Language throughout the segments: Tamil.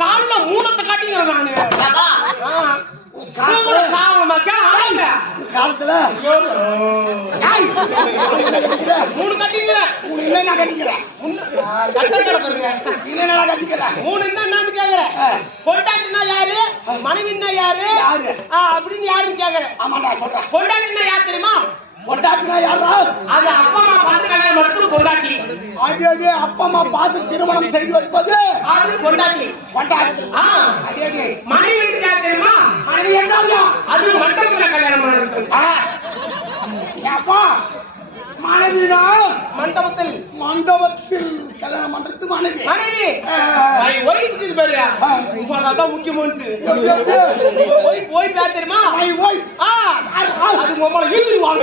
காலில் மூணத்தை காட்டிக்கிறேன் நானு காலத்துல மூணு கட்டிக்கிறேன் மூணு என்னன்னு கேக்குறேன். பொண்டாட்டினா யாரு, மனைவின்னா யாரு அப்படின்னு யாருன்னு கேக்குறேன். பொண்டாட்டினா யார் தெரியுமா? பொண்டாட்டினா யாரா? அது அப்பா அம்மா பார்த்து கல்யாணம் மட்டும் பொண்டாட்டி. அப்பா அம்மா பார்த்து திருமணம் செய்து வைப்பது அது பொண்டாட்டி. மனைவி யார் தெரியுமா? மனைவி என்றாலும் அது மண்டபத்துல கல்யாணம் பண்ணுறது. அப்பா மனைவினா மண்டபத்தில் கல்யாணம் பண்றது மனைவி. மனைவி பாரு அதான் முக்கியமானது. போய் பேர் தெரியுமா? அது உங்களை ஈடு வாங்க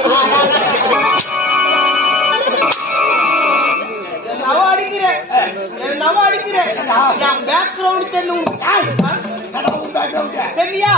நவ அடிக்கிறேன் என் பேக்ரவுண்ட் தெரியலையா?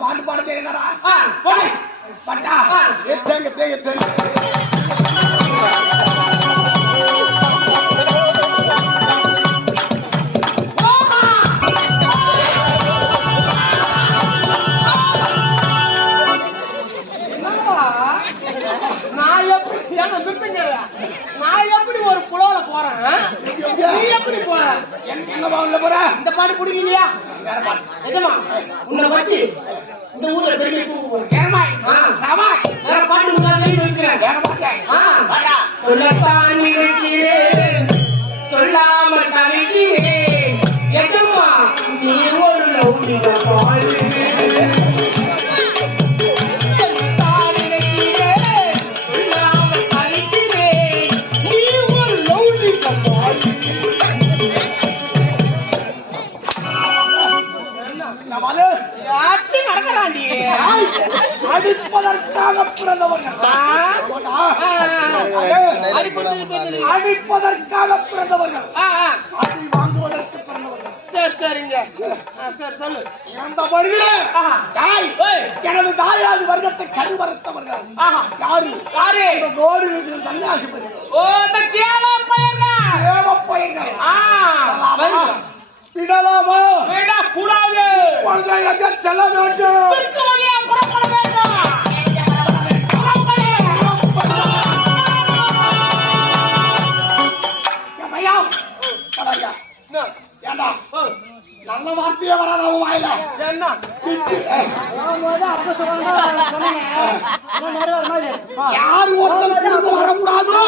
பாட்டு பாட தெரியுதா? நான் எப்படி ஒரு புலோல போறேன், நீ எப்படி போற? என்ன பாவல போற? இந்த பாட்டு பிடிக்கலையா? நிஜமா உன்னை பத்தி இந்த ஊர்ல பெரிய வேற பாட்டு சொல்லத்தான் நினைக்கிறேன் சொல்லாமல் தவிக்கிறேன் எஜமா நீ ஒரு லௌகிக அடிப்பதற்காக பிறந்தவர்கள் அதை வாங்குவதற்கு பிறந்தவர்கள். சரி சரிங்க சரி சொல்லு. இந்த வழியிலே எனது தாயாதி வர்க்கத்தை கருவறுத்தவர்கள் யாரு? இந்த நோடு சன்னியாசிபதி விடலாமா? விடக்கூடாது. குழந்தைகளுக்கு செல்ல வேண்டும். நல்ல வார்த்தையே வராத வாயில யார் ஒருத்தர் வரக்கூடாதோ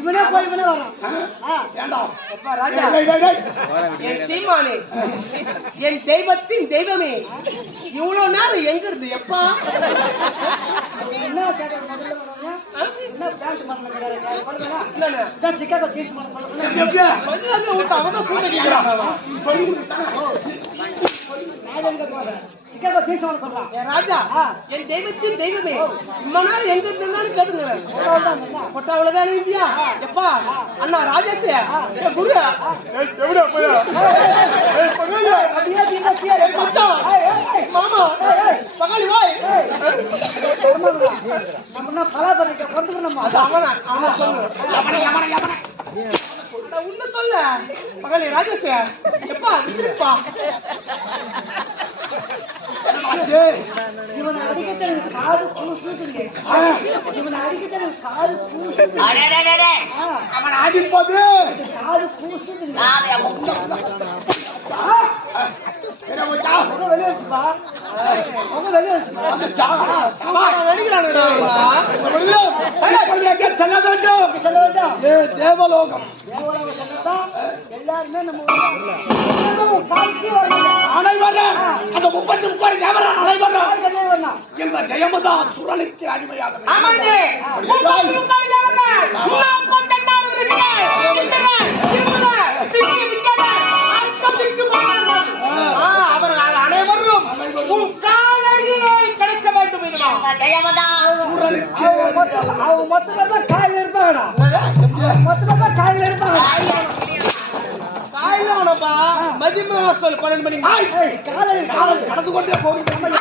இவனே போய் இவனே வரும். என் சீமானே, என் தெய்வத்தின் தெய்வமே, இவ்வளவு நேரம் எங்க இருந்து எப்பா? ராஜா என் தெய்வத்தின் தெய்வமே, இம்மனாரு எங்க இருந்தாலும் கேட்டுங்க. கொட்டாவிலதான் இருந்தியா எப்பா? அண்ணா ராஜேஷ் குரு மாமா பகாலி வாய் உன்ன சொல்ல பகாலி ராஜேஷ் எப்பா விட்டுருப்பா. இவனை அடிக்கத்தன காது கூசுதுங்க. இவனை அடிக்கத்தன காது கூசுது. அவன் அடிப்பது காது கூசுதுங்க. தேவலோகம் எல்லாருமே நம்ம அனைவரும் அந்த 33 தேவரான் அனைவரும் இந்த ஜெயமதா சுரனுக்கு அடிமையாக எங்க ஜெயமதா சூரனுக்கு அவங்க மொத்தமா காயில இருப்பாங்கடா. மொத்தமா காயில இருப்பாங்க. காயில அவனப்பா மதியமா சொல் 12 மணிக்கு காலை கடந்து கொண்டே போகிறீங்க